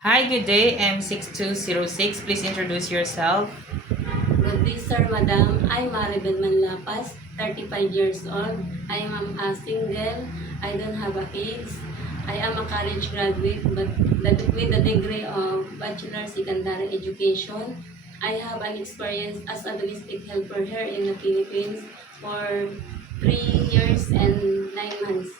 Hi, good day. M6206. Please introduce yourself. Good day, sir, madam. I'm Maribel Manlapas, 35 years old. I am a single. I don't have a kids. I am a college graduate but with the degree of Bachelor Secondary Education. I have an experience as a domestic helper here in the Philippines for 3 years and 9 months.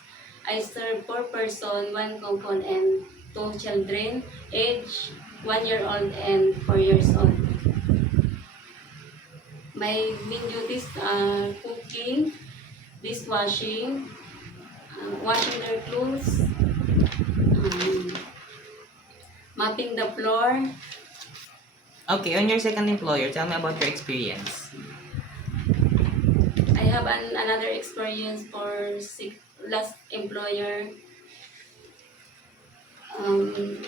I serve 4 person, 1 couple, and 2 children, age 1 year old and 4 years old. My main duties are cooking, dishwashing, washing their clothes, um, mopping the floor. Okay, on your second employer, tell me about your experience. I have another experience for last employer. Um,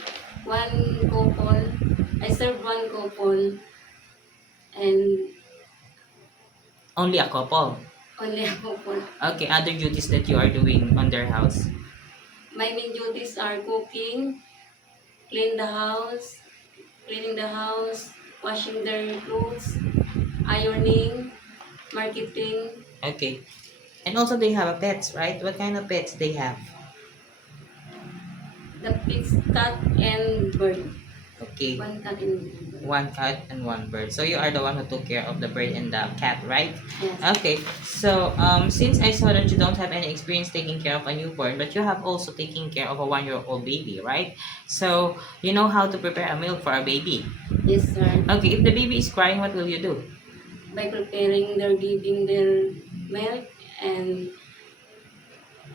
One couple, I served one couple and Only a couple. only a couple. Okay, other duties that you are doing on their house. My main duties are cooking, clean the house, cleaning the house, washing their clothes, ironing, marketing, Okay. And also they have a pets, right? What kind of pets they have? the pigs, cat, and bird. Okay. One cat and bird. One cat and one bird. So you are the one who took care of the bird and the cat, right? Yes. Okay. So since I saw that you don't have any experience taking care of a newborn, but you have also taken care of a 1-year-old baby, right? So you know how to prepare a milk for a baby. Yes, sir. Okay, if the baby is crying, what will you do? By preparing their giving their milk and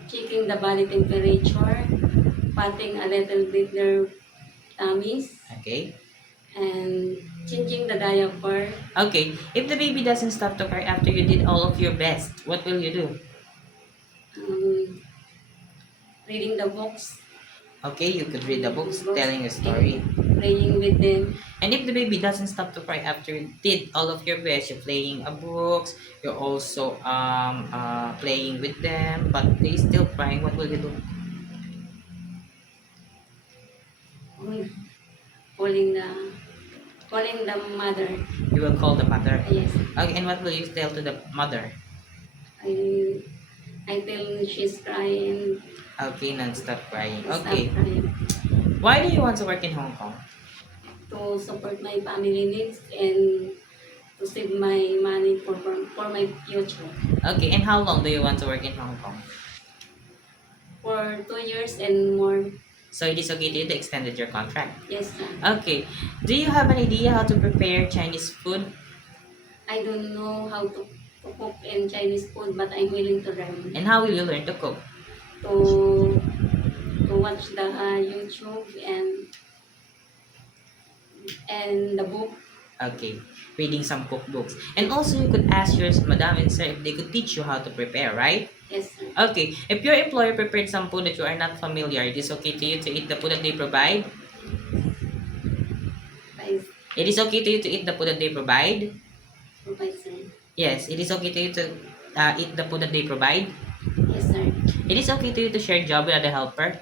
checking the body temperature, patting a little bit their tummies, Okay. and changing the diaper. Okay, if the baby doesn't stop to cry after you did all of your best, what will you do? Um, Reading the books, Okay, you could read the books books telling a story. and playing with them. And if the baby doesn't stop to cry after you did all of your best, you're playing a books, you're also playing with them, but they still crying, what will you do? Calling the calling the mother. You will call the mother. Yes, Okay, and what will you tell to the mother? I I tell she's crying, Okay, non-stop crying. stop Okay. crying, Why do you want to work in Hong Kong? to support my family needs and to save my money for my future. Okay, and how long do you want to work in Hong Kong? For 2 years and more. So it is okay to you to extended your contract. Yes, sir. Okay. Do you have an idea how to prepare Chinese food? I don't know how to cook in Chinese food, but I'm willing to learn. And how will you learn to cook? To to watch the YouTube and the book. Okay. Reading some cookbooks. And also you could ask your madam and sir if they could teach you how to prepare, right? Yes, sir. Okay. If your employer prepared some food that you are not familiar, it is okay to you to eat the food that they provide? Vice, It is okay to you to eat the food that they provide? Supervisor. Yes, it is okay to you to eat the food that they provide? Yes, sir. It is okay to you to share job with other helper?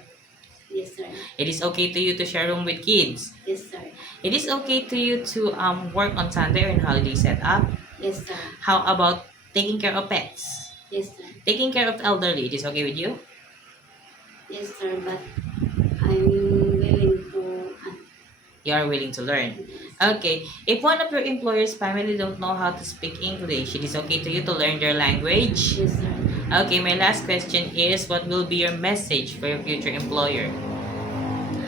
Yes, sir. It is okay to you to share room with kids? Yes, sir. It is okay to you to work on Sunday or in holiday setup? Yes, sir. How about taking care of pets? Yes, sir. Taking care of elderly, it is okay with you? Yes, sir. But I'm willing to. You are willing to learn. Okay, if one of your employer's family don't know how to speak English, it is okay to you to learn their language? Yes, sir. Okay, my last question is, what will be your message for your future employer?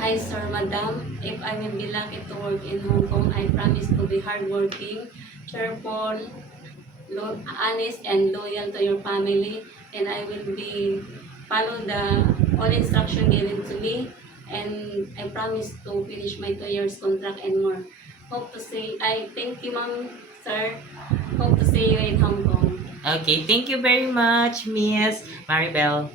Hi, sir, madam. If I will be lucky to work in Hong Kong, I promise to be hardworking, cheerful, honest, and loyal to your family. And I will be follow the all instruction given to me. And I promise to finish my 2 years contract and more. Hope to see. I thank you, ma'am, sir. Hope to see you in Hong Kong. Okay, thank you very much, Miss Maribel.